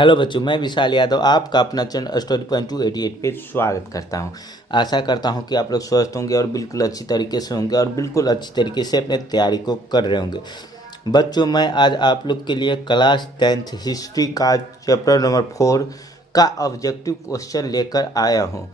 Hello बच्चों, मैं विशाल यादव आपका अपना चैनल स्टोरी पॉइंट 288 पे स्वागत करता हूं। आशा करता हूं कि आप लोग स्वस्थ होंगे और बिल्कुल अच्छी तरीके से होंगे और बिल्कुल अच्छी तरीके से अपने तैयारी को कर रहे होंगे। बच्चों, मैं आज आप लोग के लिए क्लास 10th हिस्ट्री का चैप्टर नंबर 4 का ऑब्जेक्टिव क्वेश्चन लेकर आया हूँ।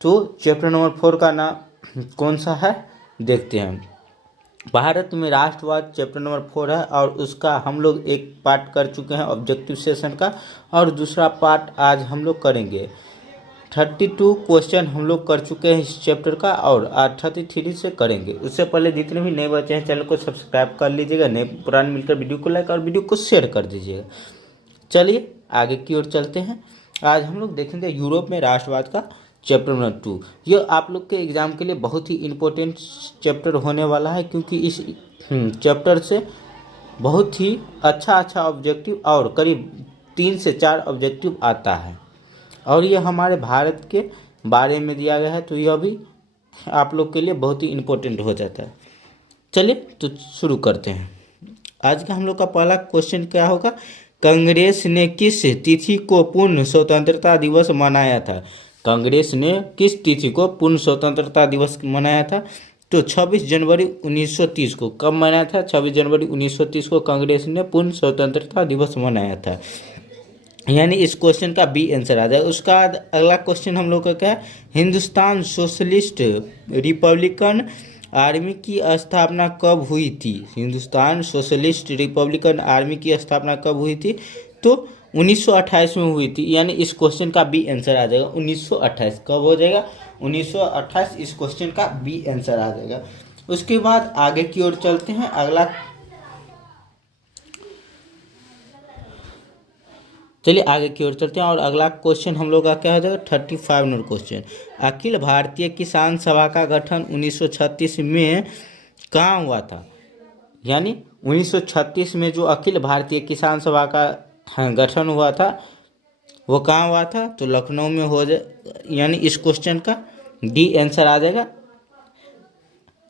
तो चैप्टर नंबर 4 का नाम कौन सा है, देखते हैं। भारत में राष्ट्रवाद चैप्टर नंबर 4 है और उसका हम लोग एक पार्ट कर चुके हैं ऑब्जेक्टिव सेशन का, और दूसरा पार्ट आज हम लोग करेंगे। 32 क्वेश्चन हम लोग कर चुके हैं इस चैप्टर का और आज 33 से करेंगे। उससे पहले जितने भी नए बच्चे हैं चैनल को सब्सक्राइब कर लीजिएगा, नए पुराने मिलकर वीडियो को लाइक और वीडियो को शेयर कर दीजिएगा। चलिए आगे की ओर चलते हैं। आज हम लोग देखेंगे यूरोप में राष्ट्रवाद का चैप्टर नंबर 2। यह आप लोग के एग्जाम के लिए बहुत ही इम्पोर्टेंट चैप्टर होने वाला है, क्योंकि इस चैप्टर से बहुत ही अच्छा ऑब्जेक्टिव और करीब 3 से 4 ऑब्जेक्टिव आता है, और यह हमारे भारत के बारे में दिया गया है, तो यह भी आप लोग के लिए बहुत ही इम्पोर्टेंट हो जाता है। चलिए तो शुरू करते हैं। आज का हम लोग का पहला क्वेश्चन क्या होगा, कांग्रेस ने किस तिथि को पूर्ण स्वतंत्रता दिवस मनाया था? कांग्रेस ने किस तिथि को पूर्ण स्वतंत्रता दिवस मनाया था? तो 26 जनवरी 1930 को। कब मनाया था? 26 जनवरी 1930 को कांग्रेस ने पूर्ण स्वतंत्रता दिवस मनाया था। यानी इस क्वेश्चन का बी आंसर आ जाएगा। उसका बाद अगला क्वेश्चन हम लोग का क्या है, हिंदुस्तान सोशलिस्ट रिपब्लिकन आर्मी की स्थापना कब हुई थी? हिंदुस्तान सोशलिस्ट रिपब्लिकन आर्मी की स्थापना कब हुई थी? तो 1928 में हुई थी। यानी इस क्वेश्चन का बी आंसर आ जाएगा 1928। कब हो जाएगा? 1928। इस क्वेश्चन का बी आंसर आ जाएगा। उसके बाद आगे की ओर चलते हैं। चलिए आगे की ओर चलते हैं और अगला क्वेश्चन हम लोग का क्या हो जाएगा, 35 नंबर क्वेश्चन। अखिल भारतीय किसान सभा का गठन 1936 में कहाँ हुआ था? यानी 1936 में जो अखिल भारतीय किसान सभा का गठन हुआ था वो कहाँ हुआ था? तो लखनऊ में हो जाए। यानी इस क्वेश्चन का डी आंसर आ जाएगा।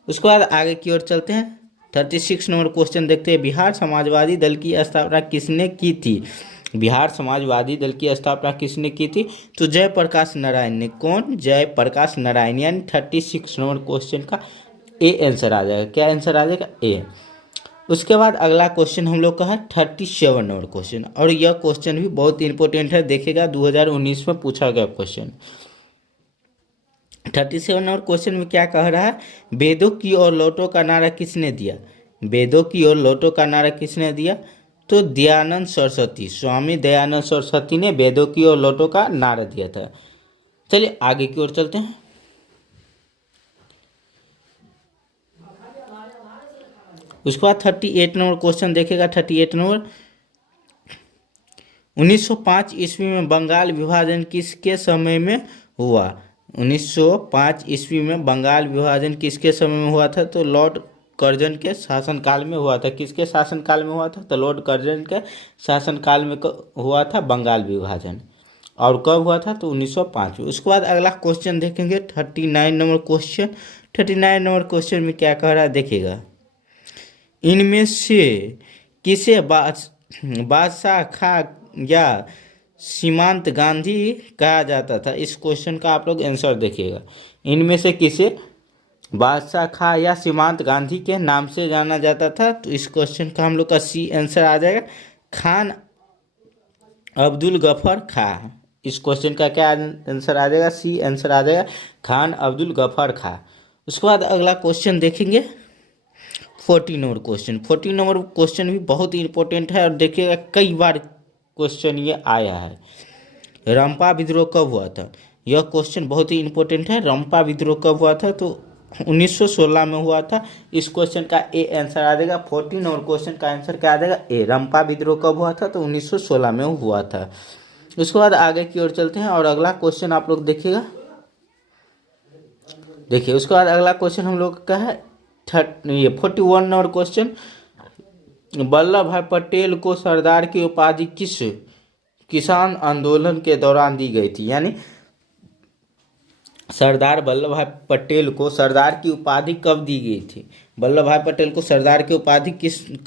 उसके बाद आगे की ओर चलते हैं। 36 नंबर क्वेश्चन देखते हैं। बिहार समाजवादी दल की स्थापना किसने की थी? बिहार समाजवादी दल की स्थापना किसने की थी? तो जयप्रकाश नारायण ने। कौन? जयप्रकाश नारायण। यानी 36 नंबर क्वेश्चन का ए आंसर आ जाएगा। क्या आंसर आ जाएगा? ए। उसके बाद अगला क्वेश्चन हम लोग का है 37 नंबर क्वेश्चन, और यह क्वेश्चन भी बहुत इंपॉर्टेंट है, देखिएगा 2019 में पूछा गया क्वेश्चन। 37 नंबर क्वेश्चन में क्या कह रहा है, वेदों की ओर लौटो का नारा किसने दिया? वेदों की ओर लौटो का नारा किसने दिया? तो दयानंद सरस्वती, स्वामी दयानंद सरस्वती ने वेदों की ओर लौटो का नारा दिया था। चलिए आगे की ओर चलते हैं। उसके बाद 38 नंबर क्वेश्चन देखेगा। 38 नंबर, 1905 ईस्वी में बंगाल विभाजन किसके समय में हुआ? 1905 ईस्वी में बंगाल विभाजन किसके समय में हुआ था? तो लॉर्ड कर्जन के शासनकाल में हुआ था। किसके शासनकाल में हुआ था? तो लॉर्ड कर्जन के शासनकाल में हुआ था बंगाल विभाजन। और कब हुआ था? तो 1905 में। उसके बाद अगला क्वेश्चन देखेंगे 39 नंबर क्वेश्चन। 39 नंबर क्वेश्चन में क्या कह रहा है देखिएगा, इनमें से किसे बादशाह खां या सीमांत गांधी कहा जाता था? इस क्वेश्चन का आप लोग आंसर देखिएगा। इनमें से किसे बादशाह खां या सीमांत गांधी के नाम से जाना जाता था? तो इस क्वेश्चन का हम लोग का सी आंसर आ जाएगा, खान अब्दुल गफर खां। इस क्वेश्चन का क्या आंसर आ जाएगा? सी आंसर आ जाएगा, खान अब्दुल गफर खां। उसके बाद अगला क्वेश्चन देखेंगे 40 नंबर क्वेश्चन। 40 नंबर क्वेश्चन भी बहुत ही इंपॉर्टेंट है और देखिएगा कई बार क्वेश्चन ये आया है। रंपा विद्रोह कब हुआ था? यह क्वेश्चन बहुत ही इंपॉर्टेंट है। रंपा विद्रोह कब हुआ था? तो 1916 में हुआ था। इस क्वेश्चन का ए आंसर आ जाएगा। 40 नंबर क्वेश्चन का आंसर क्या आ जाएगा? ए। रंपा विद्रोह कब हुआ था? तो 1916 में हुआ था। उसके बाद आगे की ओर चलते हैं और अगला क्वेश्चन आप लोग देखिएगा। देखिए उसके बाद अगला क्वेश्चन हम लोग का है 41 नंबर क्वेश्चन। वल्लभ भाई पटेल को सरदार की उपाधि किस किसान आंदोलन के दौरान दी गई थी? यानी सरदार वल्लभ भाई पटेल को सरदार की उपाधि कब दी गई थी? वल्लभ भाई पटेल को सरदार की उपाधि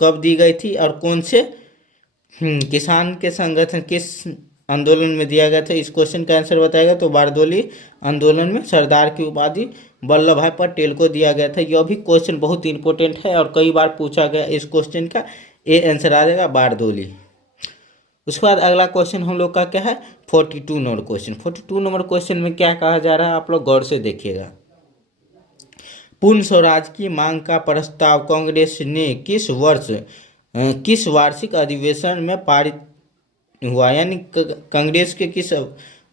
कब दी गई थी और कौन से किसान के संगठन, किस आंदोलन में दिया गया था? इस क्वेश्चन का आंसर बताएगा तो बारदोली आंदोलन में सरदार की उपाधि वल्लभ भाई पटेल को दिया गया था। यह भी क्वेश्चन बहुत इंपॉर्टेंट है और कई बार पूछा गया। इस क्वेश्चन का ए आंसर आ जाएगा बारदोली। उसके बाद अगला क्वेश्चन हम लोग का क्या है? 42 नंबर क्वेश्चन। 42 नंबर क्वेश्चन में क्या कहा जा रहा है, आप लोग गौर से देखिएगा। पूर्ण स्वराज की मांग का प्रस्ताव कांग्रेस ने किस वार्षिक अधिवेशन में पारित हुआ? यानी कांग्रेस के किस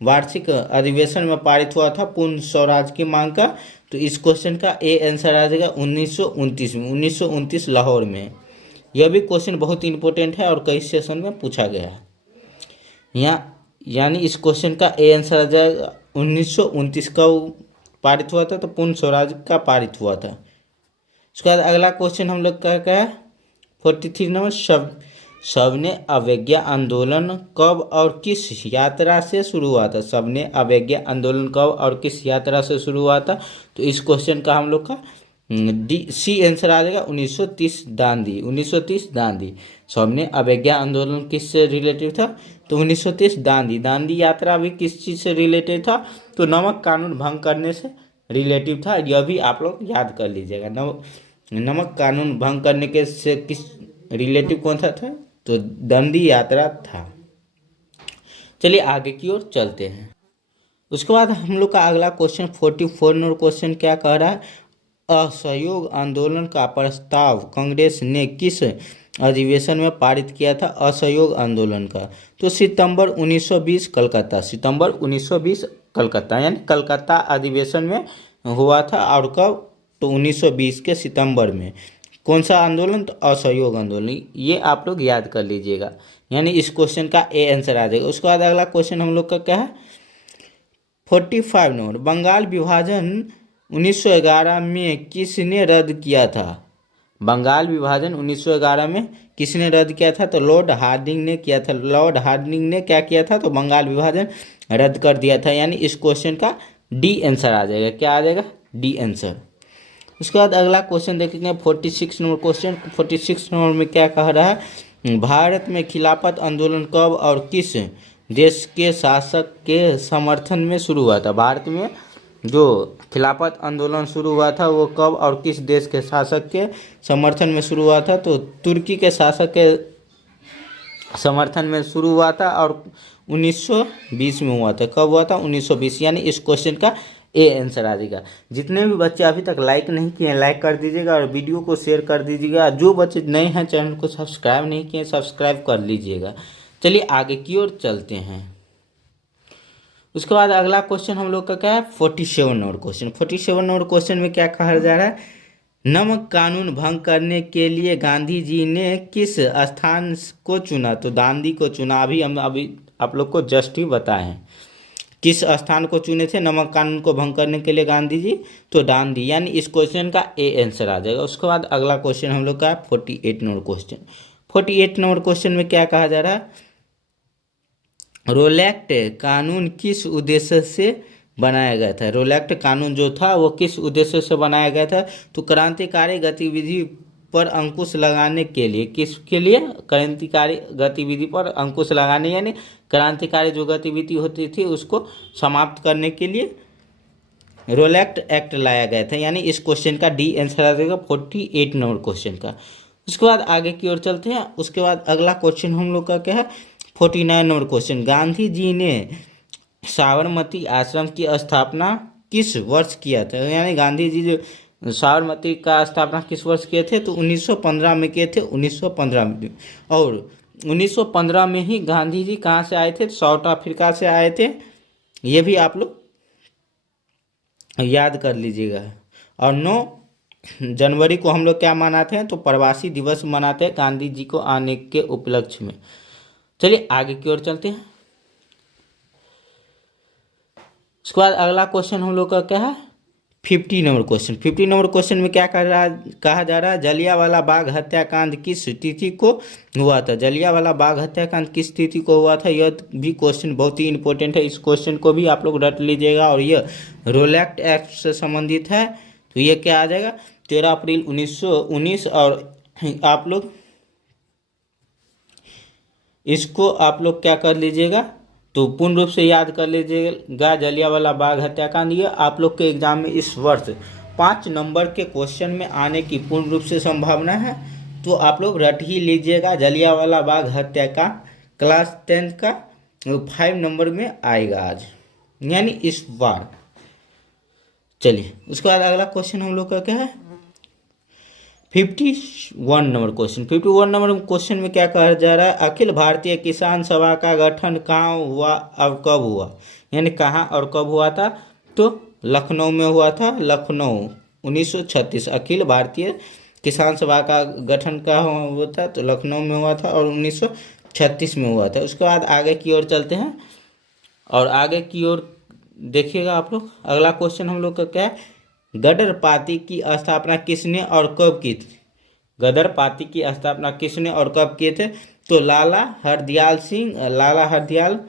वार्षिक अधिवेशन में पारित हुआ था पूर्ण स्वराज की मांग का? तो इस क्वेश्चन का ए आंसर आ जाएगा 1929 में। 1929 लाहौर में। यह भी क्वेश्चन बहुत इंपॉर्टेंट है और कई सेशन में पूछा गया है। यानी इस क्वेश्चन का ए आंसर आ जाएगा 1929 का पारित हुआ था, तो पूर्ण स्वराज का पारित हुआ था। उसके बाद अगला क्वेश्चन हम लोग का क्या है? 43 नंबर। सबने अवज्ञा आंदोलन कब और किस यात्रा से शुरू हुआ था? सबने अवज्ञा आंदोलन कब और किस यात्रा से शुरू हुआ था? तो इस क्वेश्चन का हम लोग का सी आंसर आ जाएगा 1930 दांडी। 1930 दांडी। सबने अवज्ञा आंदोलन किस से रिलेटेड था? तो 1930 दांडी। दांडी यात्रा भी किस चीज़ से रिलेटेड था? तो नमक कानून भंग करने से रिलेटिव था। यह भी आप लोग याद कर लीजिएगा। नमक कानून भंग करने के से किस रिलेटिव कौन सा था? तो दांडी यात्रा था। चलिए आगे की ओर चलते हैं। उसके बाद हम लोग का अगला क्वेश्चन 44 नंबर क्वेश्चन क्या कह रहा है? असहयोग आंदोलन का प्रस्ताव कांग्रेस ने किस अधिवेशन में पारित किया था? असहयोग आंदोलन का। तो सितंबर 1920 कलकत्ता। सितंबर 1920 कलकत्ता, यानी कलकत्ता अधिवेशन में हुआ था। और कब? तो 1920 के सितंबर में। कौन सा आंदोलन? तो असहयोग आंदोलन। ये आप लोग याद कर लीजिएगा। यानी इस क्वेश्चन का ए आंसर आ जाएगा। उसके बाद अगला क्वेश्चन हम लोग का क्या है? 45 नंबर। बंगाल विभाजन 1911 में किसने रद्द किया था? बंगाल विभाजन 1911 में किसने रद्द किया था? तो लॉर्ड हार्डिंग ने किया था। लॉर्ड हार्डिंग ने क्या किया था? तो बंगाल विभाजन रद्द कर दिया था। यानी इस क्वेश्चन का डी आंसर आ जाएगा। क्या आ जाएगा? D answer. उसके बाद अगला क्वेश्चन देखेंगे 46 नंबर क्वेश्चन। 46 नंबर में क्या कह रहा है? भारत में खिलाफत आंदोलन कब और किस देश के शासक के समर्थन में शुरू हुआ था? भारत में जो खिलाफत आंदोलन शुरू हुआ था वो कब और किस देश के शासक के समर्थन में शुरू हुआ था? तो तुर्की के शासक के समर्थन में शुरू हुआ था और 1920 में हुआ था। कब हुआ था? 1920। यानी इस क्वेश्चन का ए आंसर आ जाएगा। जितने भी बच्चे अभी तक लाइक नहीं किए लाइक कर दीजिएगा और वीडियो को शेयर कर दीजिएगा। जो बच्चे नए हैं चैनल को सब्सक्राइब नहीं किए सब्सक्राइब कर लीजिएगा। चलिए आगे की ओर चलते हैं। उसके बाद अगला क्वेश्चन हम लोग का क्या है? 47 नंबर क्वेश्चन। 47 नंबर क्वेश्चन में क्या कहा जा रहा है? नमक कानून भंग करने के लिए गांधी जी ने किस स्थान को चुना? तो दांडी को चुना। हम अभी आप लोग को जस्ट ही बताए हैं किस स्थान को चुने थे नमक कानून को भंग करने के लिए गांधी जी? तो दांडी। यानी इस क्वेश्चन का ए आंसर आ जाएगा। उसके बाद अगला क्वेश्चन हम लोग का 48 नंबर क्वेश्चन। 48 नंबर क्वेश्चन में क्या कहा जा रहा है? रोलैक्ट कानून किस उद्देश्य से बनाया गया था? रोलैक्ट कानून जो था वो किस उद्देश्य से बनाया गया था? तो क्रांतिकारी गतिविधि पर अंकुश लगाने के लिए। किसके लिए? क्रांतिकारी गतिविधि पर अंकुश लगाने, यानी क्रांतिकारी जो गतिविधि होती थी उसको समाप्त करने के लिए रोलैक्ट एक्ट लाया गया था। यानी इस क्वेश्चन का डी आंसर आ जाएगा 48 नंबर क्वेश्चन का। उसके बाद आगे की ओर चलते हैं। उसके बाद अगला क्वेश्चन हम लोग का क्या है? 49 नंबर क्वेश्चन। गांधी जी ने साबरमती आश्रम की स्थापना किस वर्ष किया था? यानी गांधी जी जो साबरमती का स्थापना किस वर्ष किए थे? तो 1915 में किए थे। 1915 में। और 1915 में ही गांधी जी कहाँ से आए थे? साउथ अफ्रीका से आए थे। ये भी आप लोग याद कर लीजिएगा। और 9 जनवरी को हम लोग क्या मनाते हैं? तो प्रवासी दिवस मनाते हैं गांधी जी को आने के उपलक्ष्य में। चलिए आगे की ओर चलते हैं। उसके बाद अगला क्वेश्चन हम लोग का क्या है? 50 नंबर क्वेश्चन। 50 नंबर क्वेश्चन में क्या कहा जा रहा है? जलियांवाला बाग हत्याकांड किस तिथि को हुआ था? जलियांवाला बाग हत्याकांड किस तिथि को हुआ था? यह भी क्वेश्चन बहुत ही इंपॉर्टेंट है। इस क्वेश्चन को भी आप लोग रट लीजिएगा। और यह रोलैक्ट एक्ट से संबंधित है। तो ये क्या आ जाएगा? 13 अप्रैल 1919। और आप लोग इसको आप लोग क्या कर लीजिएगा? तो पूर्ण रूप से याद कर लीजिएगा जलियांवाला बाग हत्याकांड। ये आप लोग के एग्जाम में इस वर्ष 5 नंबर के क्वेश्चन में आने की पूर्ण रूप से संभावना है। तो आप लोग रट ही लीजिएगा जलियांवाला बाग हत्याकांड क्लास 10 का 5 नंबर में आएगा आज, यानी इस बार। चलिए उसके बाद अगला क्वेश्चन हम लोग का क्या है, 51 नंबर क्वेश्चन। 51 नंबर क्वेश्चन में क्या कहा जा रहा है, अखिल भारतीय किसान सभा का गठन कहाँ हुआ और कब हुआ, यानी कहाँ और कब हुआ था। तो लखनऊ में हुआ था, लखनऊ 1936। अखिल भारतीय किसान सभा का गठन कहाँ हुआ था, तो लखनऊ में हुआ था और 1936 में हुआ था। उसके बाद आगे की ओर चलते हैं और आगे की ओर देखिएगा आप लोग। अगला क्वेश्चन हम लोग का क्या है, गदर पार्टी की स्थापना किसने और कब की थी। गदर पार्टी की स्थापना किसने और कब किए थे, तो लाला हरदयाल सिंह। लाला हरदयाल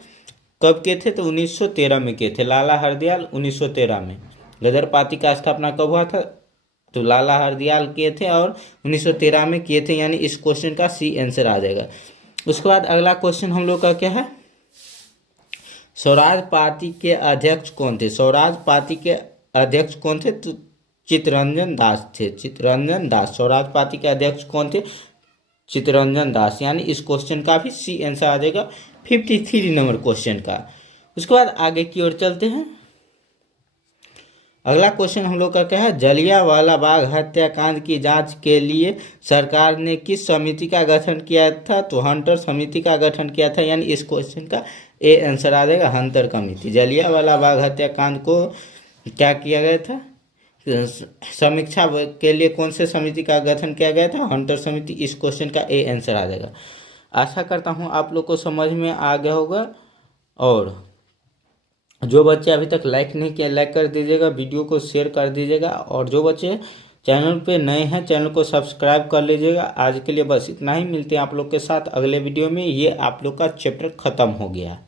कब किए थे, तो 1913 में किए थे। लाला हरदयाल 1913 में। गदर पार्टी का स्थापना कब हुआ था, तो लाला हरदयाल किए थे और 1913 में किए थे, यानी इस क्वेश्चन का सी आंसर आ जाएगा। उसके बाद अगला क्वेश्चन हम लोग का क्या है, स्वराज पार्टी के अध्यक्ष कौन थे। स्वराज पार्टी के अध्यक्ष कौन थे, तो चित्तरंजन दास थे। चित्तरंजन दास। स्वराज पार्टी के अध्यक्ष कौन थे, चित्तरंजन दास, यानी इस क्वेश्चन का भी सी आंसर आ जाएगा 53 नंबर क्वेश्चन का। उसके बाद आगे की ओर चलते हैं। अगला क्वेश्चन हम लोग का क्या है, जलियांवाला बाग हत्याकांड की जांच के लिए सरकार ने किस समिति का गठन किया था, तो हंटर समिति का गठन किया था, यानी इस क्वेश्चन का ए आंसर आ जाएगा हंटर कमेटी। जलियांवाला बाग हत्याकांड को क्या किया गया था, समीक्षा के लिए कौन से समिति का गठन किया गया था, हंटर समिति। इस क्वेश्चन का ए आंसर आ जाएगा। आशा करता हूँ आप लोग को समझ में आ गया होगा। और जो बच्चे अभी तक लाइक नहीं किया, लाइक कर दीजिएगा, वीडियो को शेयर कर दीजिएगा। और जो बच्चे चैनल पे नए हैं, चैनल को सब्सक्राइब कर लीजिएगा। आज के लिए बस इतना ही, मिलते हैं आप लोग के साथ अगले वीडियो में। ये आप लोग का चैप्टर खत्म हो गया।